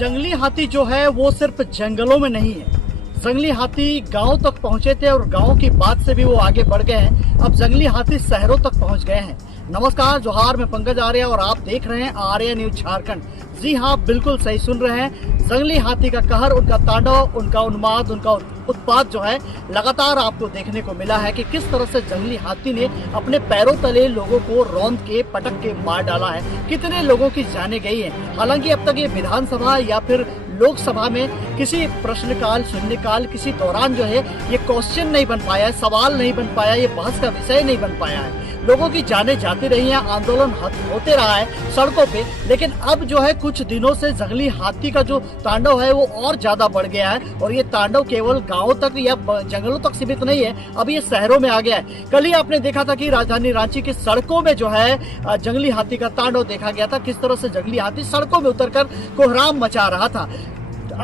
जंगली हाथी जो है वो सिर्फ जंगलों में नहीं है। जंगली हाथी गांव तक पहुंचे थे और गांव की बात से भी वो आगे बढ़ गए हैं। अब जंगली हाथी शहरों तक पहुंच गए हैं। नमस्कार, जोहार, मैं पंकज आर्य और आप देख रहे हैं आर्य न्यूज झारखंड। जी हाँ, बिल्कुल सही सुन रहे हैं। जंगली हाथी का कहर, उनका तांडव, उनका उन्माद, उनका उत्पात जो है लगातार आपको देखने को मिला है कि किस तरह से जंगली हाथी ने अपने पैरों तले लोगों को रौंद के पटक के मार डाला है। कितने लोगों की जाने गई है। हालांकि अब तक ये विधानसभा या फिर लोकसभा में किसी प्रश्नकाल, शून्यकाल, किसी दौरान जो है ये क्वेश्चन नहीं बन पाया है, सवाल नहीं बन पाया, ये बहस का विषय नहीं बन पाया है। लोगों की जाने जाती रही हैं, आंदोलन होते रहा है सड़कों पे, लेकिन अब जो है कुछ दिनों से जंगली हाथी का जो तांडव है वो और ज्यादा बढ़ गया है। और ये तांडव केवल गांवों तक या जंगलों तक सीमित नहीं है, अब ये शहरों में आ गया है। कल ही आपने देखा था कि राजधानी रांची की सड़कों में जो है जंगली हाथी का तांडव देखा गया था। किस तरह से जंगली हाथी सड़कों में उतरकर कोहराम मचा रहा था।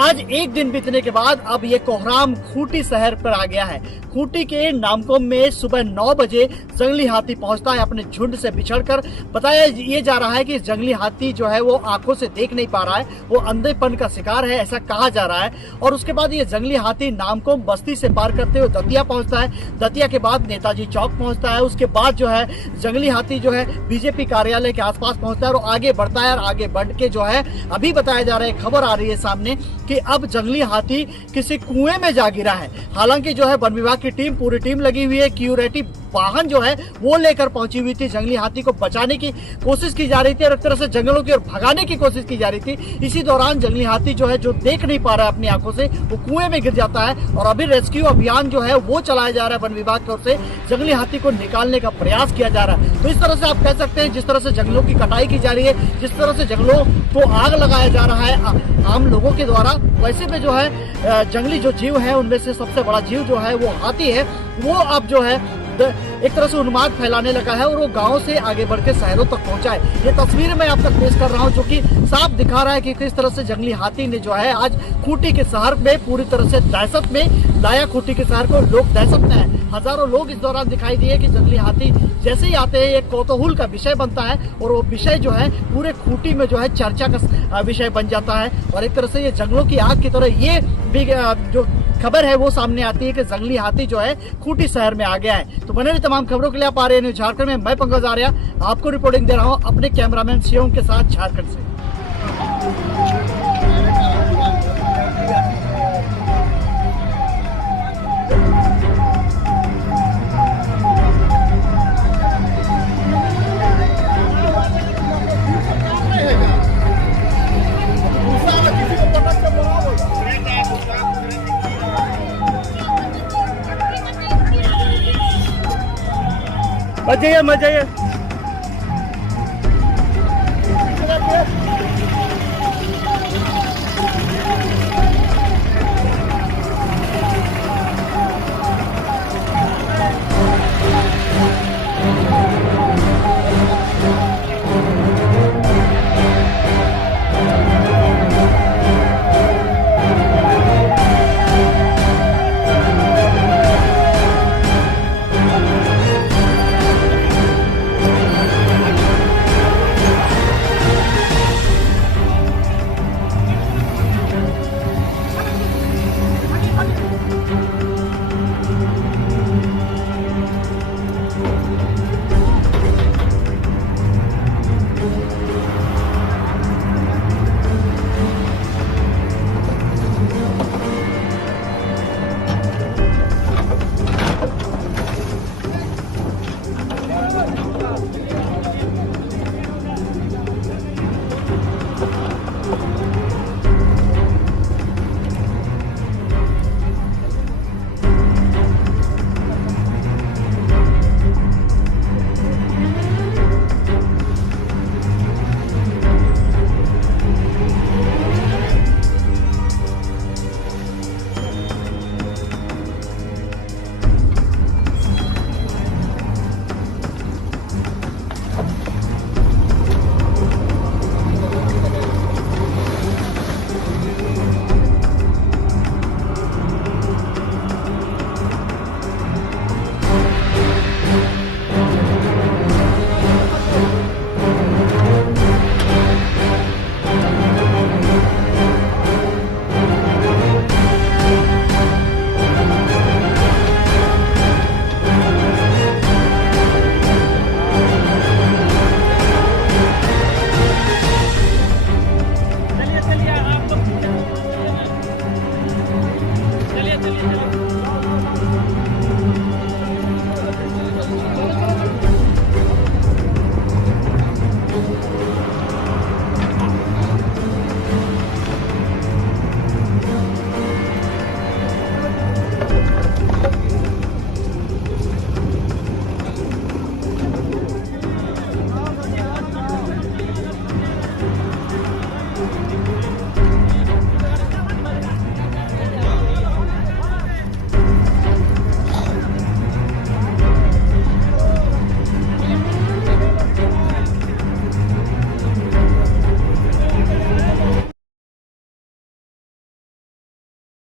आज एक दिन बीतने के बाद अब ये कोहराम खूंटी शहर पर आ गया है। खूंटी के नामकोम में सुबह 9 बजे जंगली हाथी पहुंचता है अपने झुंड से बिछड़कर। बताया ये जा रहा है कि जंगली हाथी जो है वो आंखों से देख नहीं पा रहा है, वो अंधेपन का शिकार है, ऐसा कहा जा रहा है। और उसके बाद ये जंगली हाथी नामकोम बस्ती से पार करते हुए दतिया पहुंचता है। दतिया के बाद नेताजी चौक पहुंचता है। उसके बाद जो है जंगली हाथी जो है बीजेपी कार्यालय के आसपास पहुंचता है और आगे बढ़ता है। और आगे बढ़ के जो है अभी बताया जा रहा है, खबर आ रही है सामने कि अब जंगली हाथी किसी कुएं में जा गिरा है। हालांकि जो है वन विभाग की टीम, पूरी टीम लगी हुई है। क्यूरेटिव वाहन जो है वो लेकर पहुंची हुई थी। जंगली हाथी को बचाने की कोशिश की जा रही थी और एक तरह से जंगलों की ओर भगाने की कोशिश की जा रही थी। इसी दौरान जंगली हाथी जो है, जो देख नहीं पा रहा है अपनी आंखों से, वो कुएं में गिर जाता है। और अभी रेस्क्यू अभियान जो है वो चलाया जा रहा है वन विभाग की ओर से। जंगली हाथी को निकालने का प्रयास किया जा रहा है। तो इस तरह से आप कह सकते हैं, जिस तरह से जंगलों की कटाई की जा रही है, जिस तरह से जंगलों को आग लगाया जा रहा है आम लोगों के द्वारा, वैसे में जो है जंगली जो जीव है उनमें से सबसे बड़ा जीव जो है वो हाथी है। वो अब जो है एक तरह से उन्माद फैलाने लगा है और वो गांव से आगे बढ़ के शहरों तक पहुंचा है। ये तस्वीर मैं आप तक पेश कर रहा हूं, जो कि साफ दिखा रहा है कि किस तरह से जंगली हाथी ने जो है आज खूंटी के शहर में पूरी तरह से दहशत में लाया। खूंटी के शहर को लोग दहशत में है। हजारों लोग इस दौरान दिखाई दिए कि जंगली हाथी जैसे ही आते हैं एक कौतूहल का विषय बनता है और वो विषय जो है पूरे खूंटी में जो है चर्चा का विषय बन जाता है। और एक तरह से ये जंगलों की आग की तरह ये भी जो खबर है वो सामने आती है कि जंगली हाथी जो है खूंटी शहर में आ गया है। तो बने रहिए तमाम खबरों के लिए आप आर्य न्यूज झारखंड में। मैं पंकज आर्य आपको रिपोर्टिंग दे रहा हूं अपने कैमरामैन शिवम के साथ झारखंड से। मत जाइए।